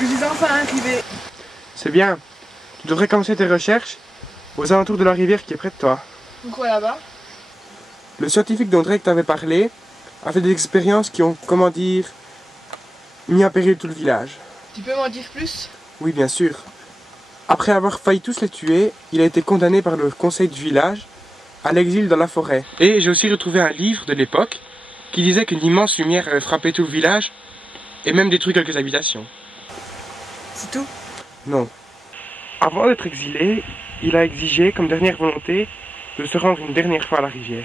Je suis enfin arrivé. C'est bien. Tu devrais commencer tes recherches aux alentours de la rivière qui est près de toi. Pourquoi là-bas? Le scientifique dont Drake t'avait parlé a fait des expériences qui ont, comment dire, mis en péril tout le village. Tu peux m'en dire plus? Oui, bien sûr. Après avoir failli tous les tuer, il a été condamné par le conseil du village à l'exil dans la forêt. Et j'ai aussi retrouvé un livre de l'époque qui disait qu'une immense lumière avait frappé tout le village et même détruit quelques habitations. C'est tout? Non. Avant d'être exilé, il a exigé comme dernière volonté de se rendre une dernière fois à la rivière.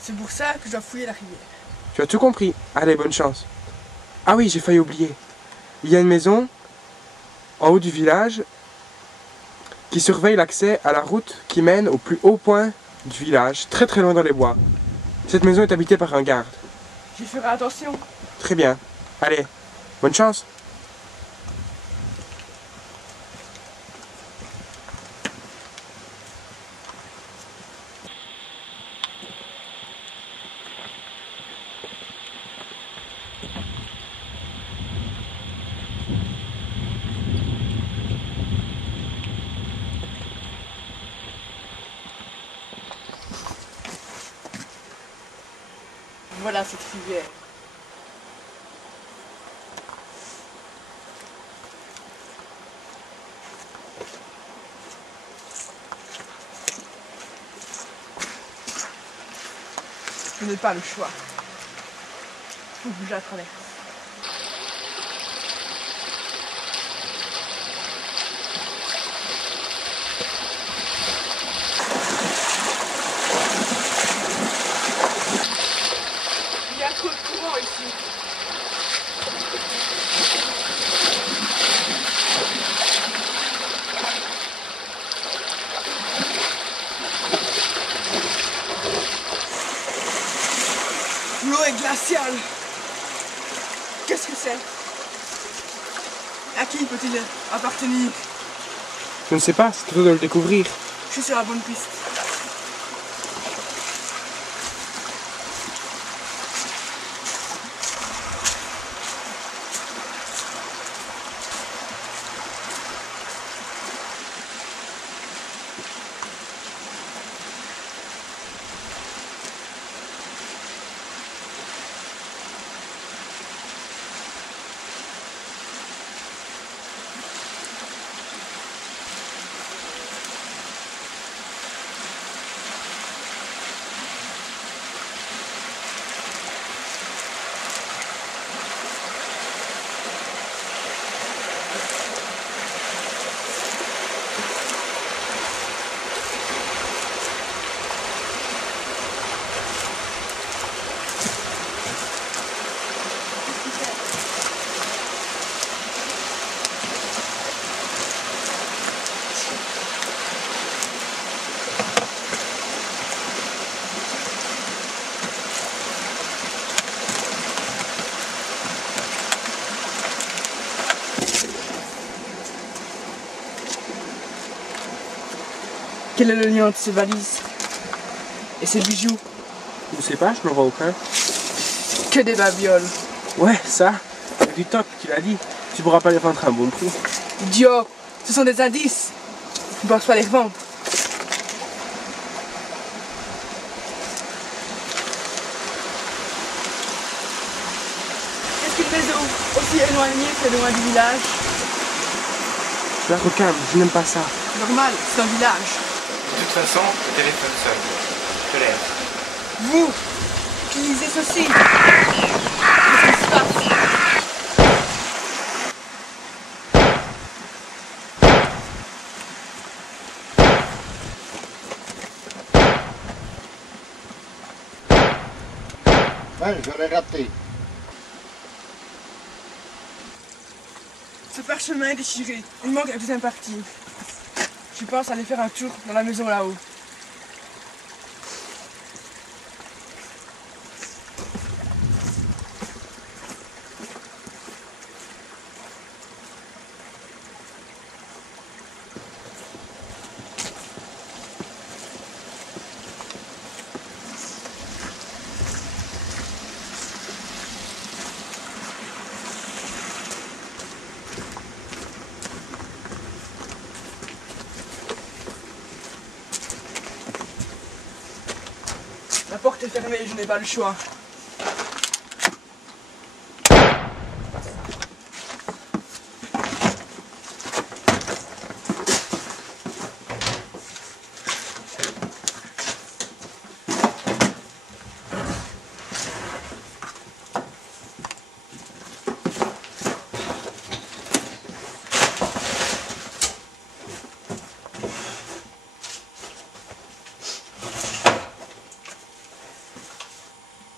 C'est pour ça que je dois fouiller la rivière. Tu as tout compris. Allez, bonne chance. Ah oui, j'ai failli oublier. Il y a une maison en haut du village qui surveille l'accès à la route qui mène au plus haut point du village, très très loin dans les bois. Cette maison est habitée par un garde. J'y ferai attention. Très bien. Allez, bonne chance. Voilà cette rivière. Je n'ai pas le choix. Il faut que je la traverse. Il y a trop de courant ici. L'eau est glaciale. Qu'est-ce que c'est? À qui peut-il appartenir? Je ne sais pas, c'est trop de le découvrir. Je suis sur la bonne piste. Quel est le lien entre ces valises et ces bijoux? Je ne sais pas, je n'en vois aucun. Que des babioles. Ouais, ça, c'est du top, tu l'as dit. Tu pourras pas les vendre à un bon prix. Idiot, ce sont des indices. Je ne pense pas les revendre. Est-ce qu'une maison aussi éloignée que loin du village? Tu es un requin, je n'aime pas ça. Normal, c'est un village. De toute façon, le téléphone sonne. Je te laisse. Vous, qui lisez ceci, qu'est-ce qui se passe? Ouais, je l'ai raté. Ce parchemin est déchiré. Il manque la deuxième partie. Je pense aller faire un tour dans la maison là-haut. porte est fermée, je n'ai pas le choix.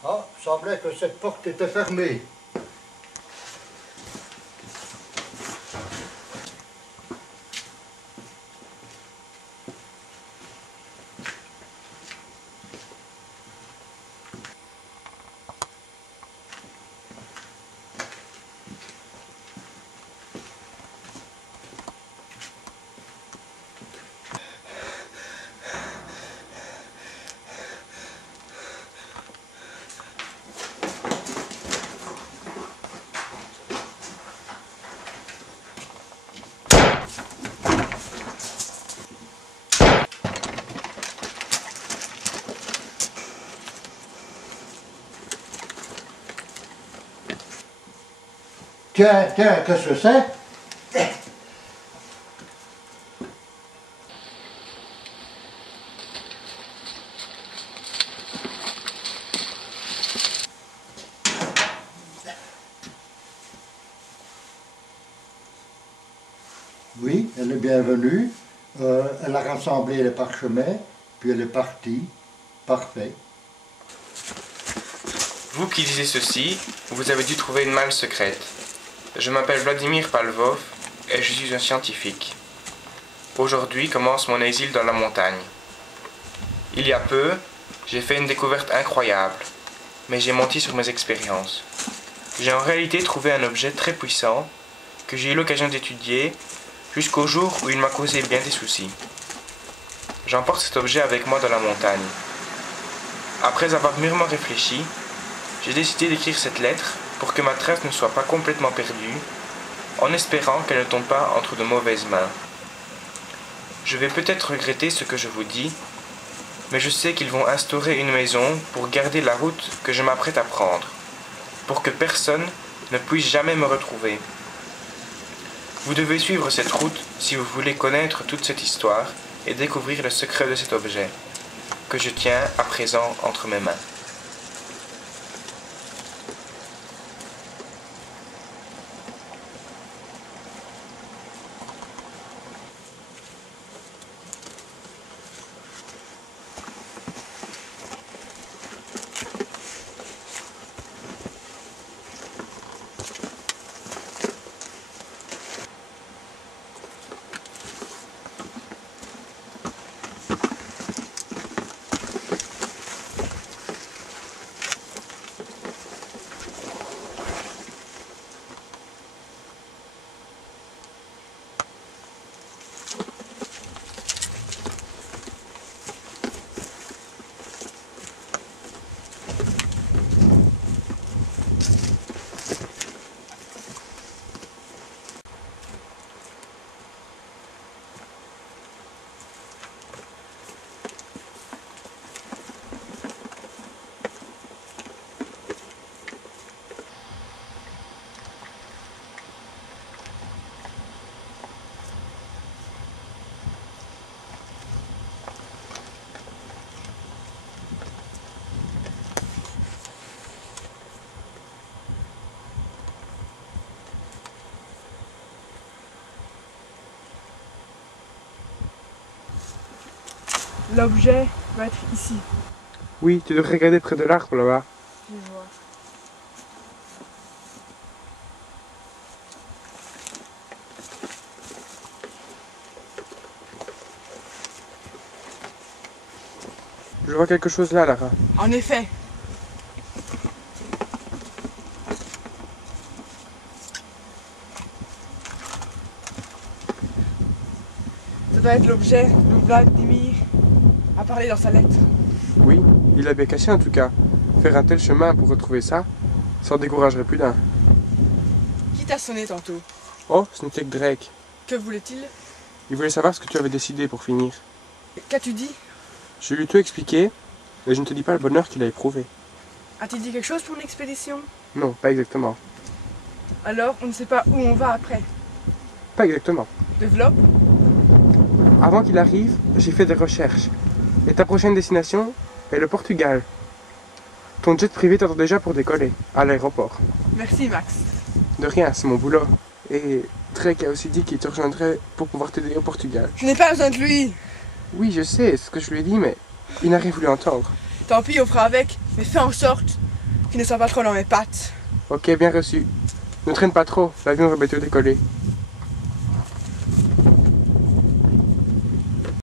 Ah, il semblait que cette porte était fermée. Tiens, qu'est-ce que c'est? Oui, elle est bienvenue. Elle a rassemblé les parchemins, puis elle est partie. Parfait. Vous qui disiez ceci, vous avez dû trouver une malle secrète. Je m'appelle Vladimir Palvov et je suis un scientifique. Aujourd'hui commence mon exil dans la montagne. Il y a peu, j'ai fait une découverte incroyable, mais j'ai menti sur mes expériences. J'ai en réalité trouvé un objet très puissant que j'ai eu l'occasion d'étudier jusqu'au jour où il m'a causé bien des soucis. J'emporte cet objet avec moi dans la montagne. Après avoir mûrement réfléchi, j'ai décidé d'écrire cette lettre pour que ma trace ne soit pas complètement perdue, en espérant qu'elle ne tombe pas entre de mauvaises mains. Je vais peut-être regretter ce que je vous dis, mais je sais qu'ils vont instaurer une maison pour garder la route que je m'apprête à prendre, pour que personne ne puisse jamais me retrouver. Vous devez suivre cette route si vous voulez connaître toute cette histoire et découvrir le secret de cet objet, que je tiens à présent entre mes mains. L'objet va être ici. Oui, tu devrais regarder près de l'arbre là-bas. Je vais voir. Je vois quelque chose là, Lara. En effet. Ça doit être l'objet dont Vladimir a parlé dans sa lettre. Oui, il l'a bien caché en tout cas. Faire un tel chemin pour retrouver ça, ça en découragerait plus d'un. Qui t'a sonné tantôt? Oh, ce n'était que Drake. Que voulait-il? Il voulait savoir ce que tu avais décidé pour finir. Qu'as-tu dit? Je lui ai tout expliqué, mais je ne te dis pas le bonheur qu'il a éprouvé. A-t-il dit quelque chose pour l'expédition? Non, pas exactement. Alors, on ne sait pas où on va après. Pas exactement. Développe. Avant qu'il arrive, j'ai fait des recherches. Et ta prochaine destination est le Portugal. Ton jet privé t'attend déjà pour décoller, à l'aéroport. Merci, Max. De rien, c'est mon boulot. Et Drake a aussi dit qu'il te rejoindrait pour pouvoir t'aider au Portugal. Je n'ai pas besoin de lui. Oui, je sais, c'est ce que je lui ai dit, mais il n'a rien voulu entendre. Tant pis, on fera avec, mais fais en sorte qu'il ne soit pas trop dans mes pattes. Ok, bien reçu. Ne traîne pas trop, l'avion va bientôt décoller.